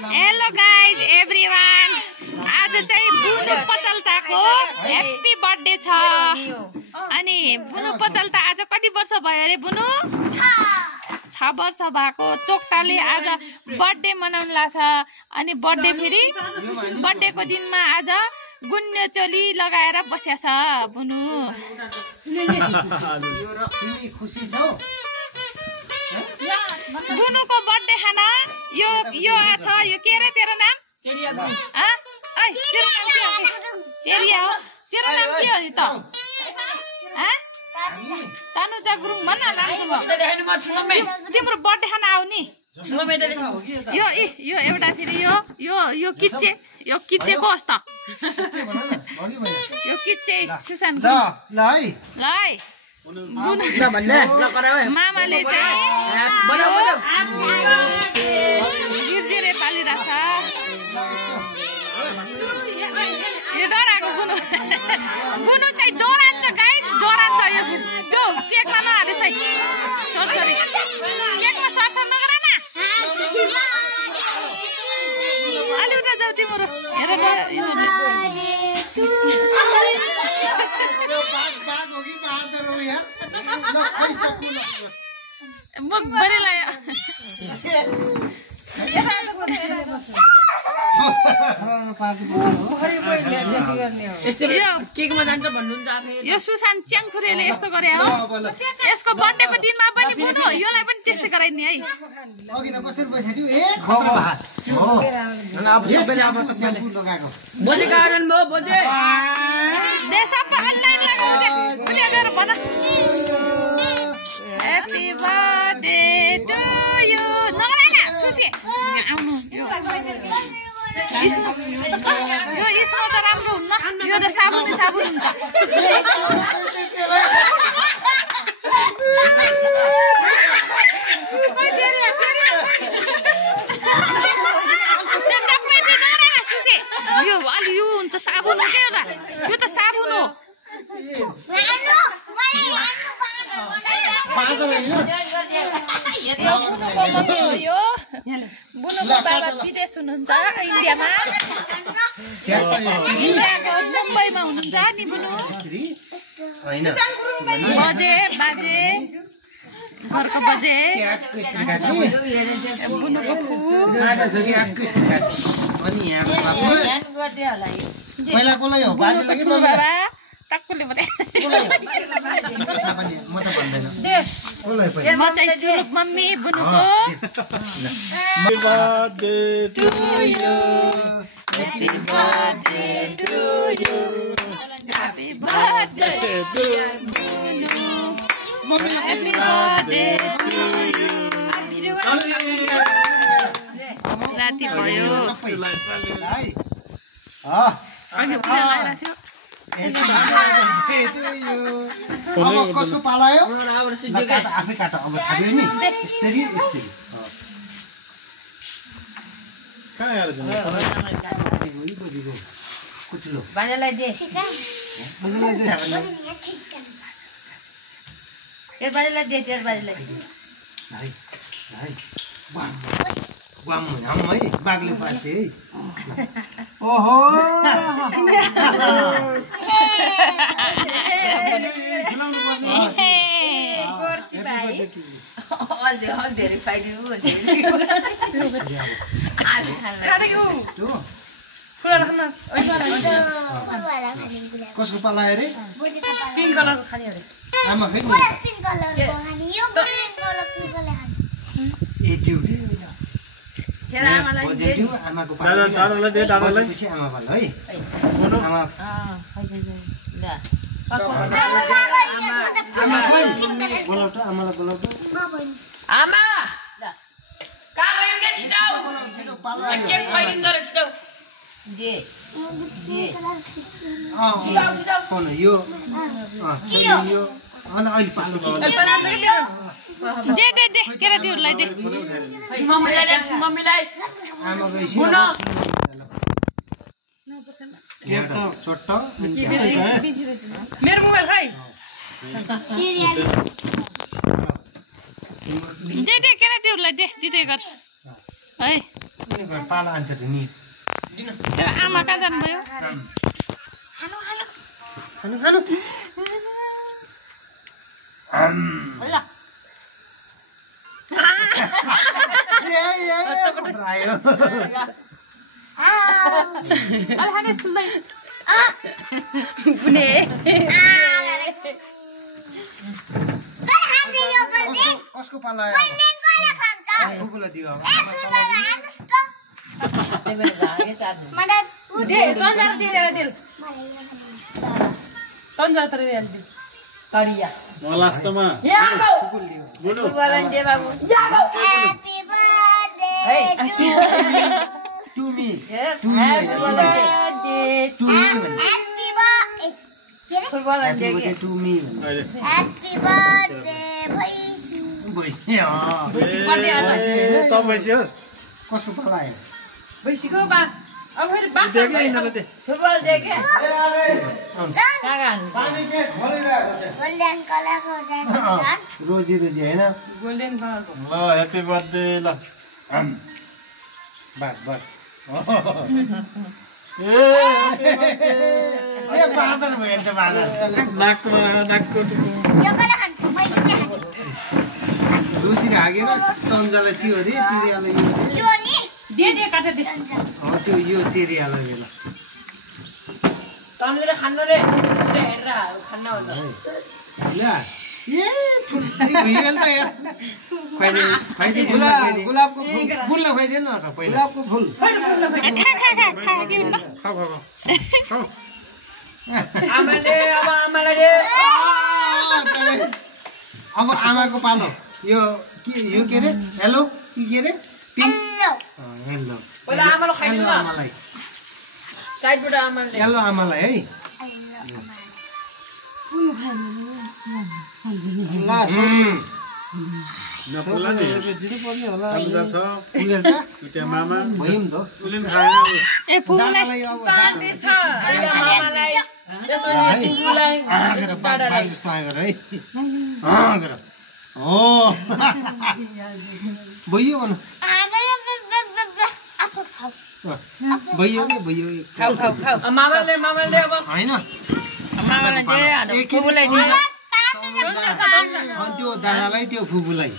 Hello guys everyone, आज चाहिँ बुनु पचल्ताको happy birthday छ। अनि बुनु पचल्ता आज कति वर्ष भयो रे बुनु? 6 वर्ष भएको। चोक्टाले आज बर्थडे मनाउन लाग्छ। अनि बर्थडे फेरि बर्थडेको दिनमा आज गुन्यो चोली लगाएर बसेछ बुनु। बुनुको बर्थडे खाना यो छ। यो के रे तेरो नाम? तेरिया हो। तेरो नाम के हो त? तनुजा गुरुङ भन्न लान्छु। तिम्रो बर्थडे खाना आउ नि। यो एउटा फेरि यो किच्चे को होस् त? यो किच्चे सुशान मामाले चाहिँ गिर्जिरे पालिरहेछ। यो डराएको बुनु चाहिँ डरान्छ गाइस, डरान्छ। यो त्यो केकमा नहालेछ है। सरी केकमा सरसर नगर न। अलि उता जाऊ तिम्रो। हेर मुख बरे लाग्यो। यो सुशान च्याङखुरेले यस्तो गरे हो। यसको बर्थडेको दिनमा पनि बुनु योलाई पनि त्यस्तै गराइदिने है। Happy birthday to you. Nagana, susi. Aunu. Yo isno त राम्रो हुन्न। यो त साबुन हुन्छ। यो अलि यो हुन्छ साबुन हो के एउटा। यो त साबुन हो। बुनुको बाबा विदेश हुनुहुन्छ, इन्डियामा, मुम्बईमा हुनुहुन्छ नि बुनु। बजे बाजे घरको बजे बुनुको फु बाबा टक्कुले भने म चाहिँ चुरुक mummy बुनुको। Happy birthday to you. Happy birthday to you. Happy birthday to you. Happy birthday to you. राति भयो। अघि उठेर लगाइराख्यो। अब कसको पाला आयो? आफै काट। अब खायो नि यस्तरी यस्तरी। कहाँ आएर जान्छ? कुचलो बाजेलाई दे। बाजेलाई दे। तेर बाजेलाई दे, तेर बाजेलाई। भाइ भाइ वाम हम है बागले पाथे है। ओहो गर्छ भाइ। अल धेरै फाइदिउ हुन्छ। खादै हो। फुला राख्नुस्। कसको पाला आयो रे? पिङ्क कलरको खाने अरे। आमा खै पिङ्क कलरको खाने। यो ग्रीन कलरको खाने। ए त्यो तेरा आमालाई दे। आमाको पाला दादालाई दे। दादालाई पछि आमा पाला है। आमा ल आमा खोइ बोलाउट आमालाई बोलाउट। आमा ल का गयो के छिटाउ। केक खुवाइदिनु तर छिटाउ। दे दे कोन यो यो अनि अहिले पाल्नु दे केरा दिउलाई दे। मम्मीलाई दे। मम्मीलाई आमा गएपछि बुनु एउटा छोटो मेरो मोबाइल खै। दे केरा दिउलाई दे दिँदै गर है। पनि घर पाला आन्छ नि तेरो आमा कहाँ जानुभयो खानु खानु खानु खानु आयो अलि खाने सुल्दै पुने कसको पाला आयो फुपूलाई दियो तरिया म लास्टमा बुनु टु मी टु मी त भइसयोस् कसको पाला आयो भैँसीको बा अब फेरि बा देखे यिनीहरूले दे फुटबल देखे रोजी रोजी होइन गोल्डन कलरको ल ह्याप्पी बर्थडे ल बात बात ए बाँदर भयो नि त बाँदर नाकमा नाकको रोजी हागेर तन्जालाई त्यो अरे तिरियालाई दे काटेर दे त्यो यो तिरियालाई बेला तन्लेर खानु रे हेरेर खान्न होला ल्या ए ठुली भइगयो नि त यार खुवाइदे गुलाबको फुल खुवाइदिएन न त पहिला गुलाबको फुल खा के हुन्न खाऊ खाऊ खाऊ आमाले अब आमालाई दे अब आमाको पालो यो के रे हेलो के रे हेलो पहिला आमालाई खाइदिनु न आमालाई साइडबाट आमाले हेलो आमालाई है नफुला नि दिनु पर्ने होला आम्जा छ उलेल छ दुईटा मामा भयो नि त उले पनि खाएन ए फुललाई दादालाई अब शान्ति छ अहिले मामालाई त्यसपछि तिमीलाई आगर बाग जस्तो आगर है आगर हो भयो भन भयो के भयो खाऊ खाऊ खाऊ मामाले अब हैन मामालाई दे अनि फुपूलाई दे त्यो दादालाई त्यो फुपूलाई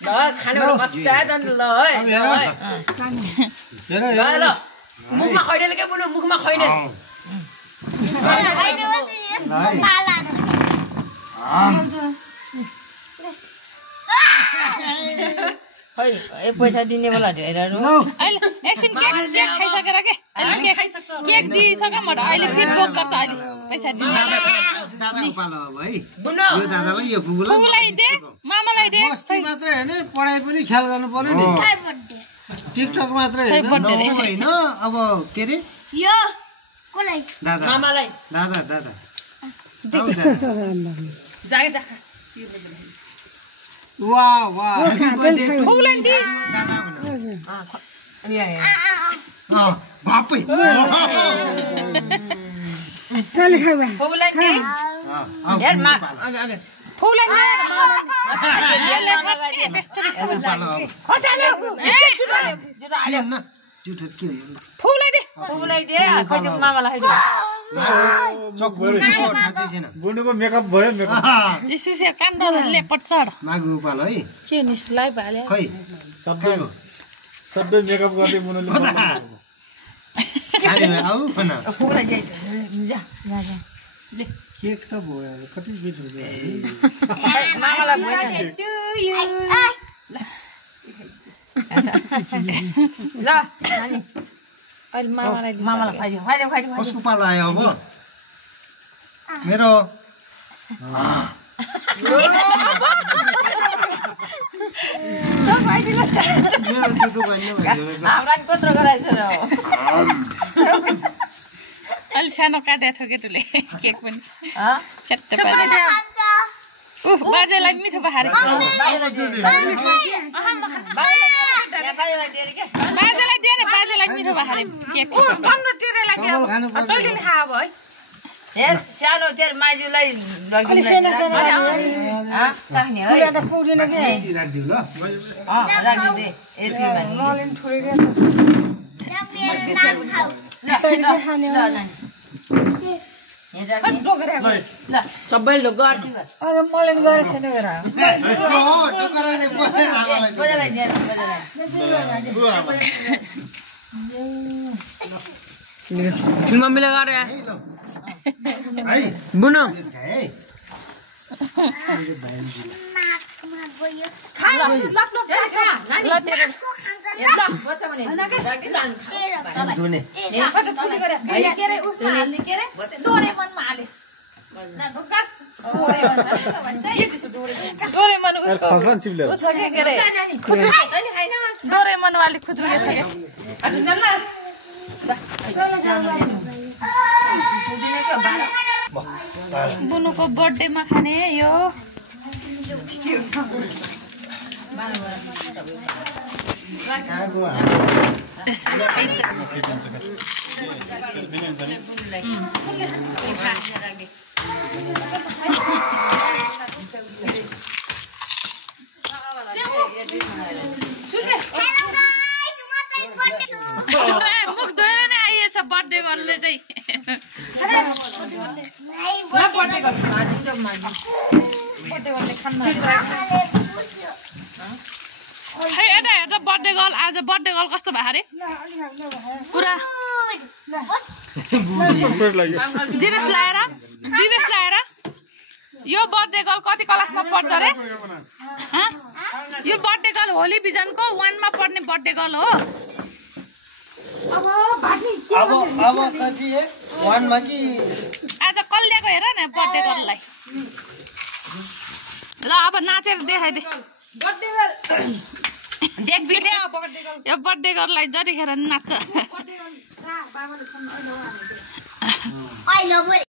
ल खानु बस्दा जानु ल है हेर ल ल मुखमा खैडेल के बुनु मुखमा खैडेल खै ए पैसा दिने बेला हेर अहिले एकछिन केक खाइसकेर के अहिले केक दिइसक्यो म अहिले फेरि भोक गर्छ अहिले पैसा दिनु दादाको पालो अब है बुनु यो दादालाई यो फुपूलाई फुपूलाई दे मामालाई दे मस्ती मात्रै हैन पढाइ पनि ख्याल गर्नु पर्यो नि टिकटक मात्रै होइन अब के रे यो कसलाई दादा मामालाई दादा दादा जागे जा वाह वाह फुपूलाई दे दादा भन अनि यहाँ बापै फुपूलाई दे हेर मा फुपूलाई दे जुठो के हो फुपूलाई दे फुपूलाई दे खै मामालाई खै बुनुको मेकअप भयो मेकअप सुसे काण्डले लेपट चढ मागु उपाल है के निस लाइ भाले खै सबै मेकअप गर्दै बुनुले आऊ भन फुपूलाई दे जा जा जा केक त भयो कति बिट हुन्छ मामालाई भयो ल नानी अहिले मामालाई खाइदियो कसको पालो आयो अब मेरो मेरो दुधो भन्ने हाम्रा कत्रो गराइछ र अलि सानो काटे ठोकेटुले केक पनि च्याट्ट पारे बाजेलाई मिठो बहारे बाजेलाई दे न बाजेलाई मिठो बहारे केक पन्ध्र टिरेलाई दे अब तैँले खा अब है हेर सानो तेरो माइजूलाई अलि सानो सानो चाख्ने है पुरा त पुग्दैन के यति राखिदिउ ल राखिदे यति नलिन ठुलो नाम खाऊ सबैले ढोक गर्छु अब मलिन गरेको छैन हेर टुक्राले आमालाई बजालाई दिएर मम्मीले गरे है बुनु है नाकमा गयो ल तेरो धुने डोरेमनमा हालिस डोरेमन उसको खस्ला नि चिप्ले उ छ के अरे डोरेमन वाली खुद्रुके छ के बुनुको बर्थडेमा खाने यो मुख धोएर नै आइएछ बर्थडे गर्नुले चाहिँ बर्थडे गर्नु खान्न खै यता हेर बर्थडे गर्ल आज बर्थडे गर्ल कस्तो भयो अरे पुरा दिनेश लाएर यो बर्थडे गर्ल कति क्लासमा पढ्छ अरे यो बर्थडे गर्ल होली भिजनको 1 मा पढ्ने बर्थडे गर्ल हो अब कति 1 मा कि आज कल्याको हेर न बर्थडे गर्ललाई ल अब नाचेर देखाइदे देख भिडियो यो बर्थडे गर्ललाई जतिखेर नाच्छ I love it.